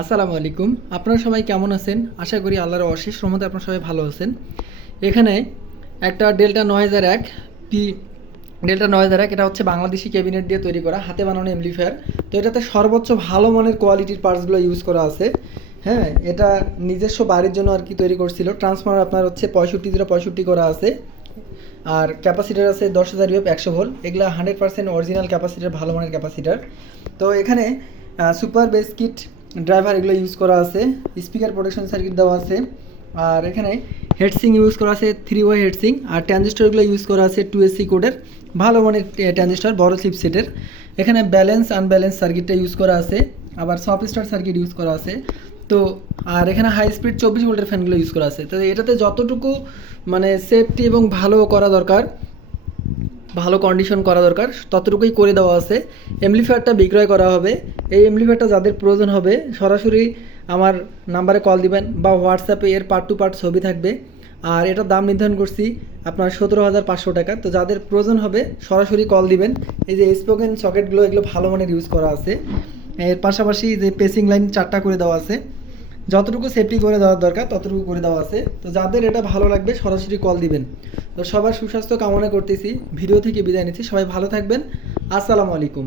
আসসালামু আলাইকুম। আপনারা সবাই কেমন আছেন? আশা করি আল্লাহর অশেষ রহমতে আপনারা সবাই ভালো আছেন। এখানে একটা ডেল্টা 9001 পি ডেল্টা 9001 এটা হচ্ছে বাংলাদেশি ক্যাবিনেট দিয়ে তৈরি করা হাতে বানানো এমপ্লিফায়ার। তো এটাতে সর্বোচ্চ ভালো মানের কোয়ালিটির পার্টসগুলো ইউজ করা আছে। হ্যাঁ, এটা নিজস্ব বাড়ির জন্য আর কি তৈরি করছিল। ট্রান্সফরমার আপনার হচ্ছে 65/65 করা আছে। আর ক্যাপাসিটার আছে 10,000 ইউএফ 100 ভোল্ট। এগুলা 100% অরিজিনাল ক্যাপাসিটার, ভালো মানের ক্যাপাসিটার। তো এখানে সুপার বেস কিট ড্রাইভার এগুলো ইউজ করা আছে। স্পিকার প্রোটেকশন সার্কিট দেওয়া আছে। আর এখানে হেডসিং ইউজ করা আছে 3 ওয়ে হেডসিং। আর ট্রানজিস্টরগুলো ইউজ করা আছে 2SC কোডের ভালো মানের ট্রানজিস্টর, বড় চিপসেটের। এখানে ব্যালেন্স আনব্যালেন্স সার্কিটটা ইউজ করা আছে। আবার সফট স্টার্ট সার্কিট ইউজ করা আছে। তো আর এখানে হাই স্পিড 24 ভোল্টের ফ্যানগুলো ইউজ করা আছে। তো এটাতে যতটুকু মানে সেফটি এবং ভালো করা দরকার, ভালো কন্ডিশন করা দরকার, ততটুকুই করে দেওয়া আছে। এমপ্লিফায়ারটা বিক্রয় করা হবে। এই এমপ্লিফায়ারটা যাদের প্রয়োজন হবে সরাসরি আমার নাম্বারে কল দিবেন বা হোয়াটসঅ্যাপে এর পার্ট টু পার্ট ছবি থাকবে। আর এটার দাম নির্ধারণ করছি আপনার 17,500 টাকা। তো যাদের প্রয়োজন হবে সরাসরি কল দিবেন। এই যে স্পোকেন সকেটগুলো এগুলো ভালো মানের ইউজ করা আছে। এর পাশাপাশি যে পেসিং লাইন 4টা করে দেওয়া আছে। যতটুকু সেফটি করে দেওয়ার দরকার ততটুকু করে দেওয়া আছে। তো যাদের এটা ভালো লাগবে সরাসরি কল দিবেন। তো সবার সুস্বাস্থ্য কামনা করতেছি। ভিডিও থেকে বিদায় নিচ্ছি। সবাই ভালো থাকবেন। আসসালামু আলাইকুম।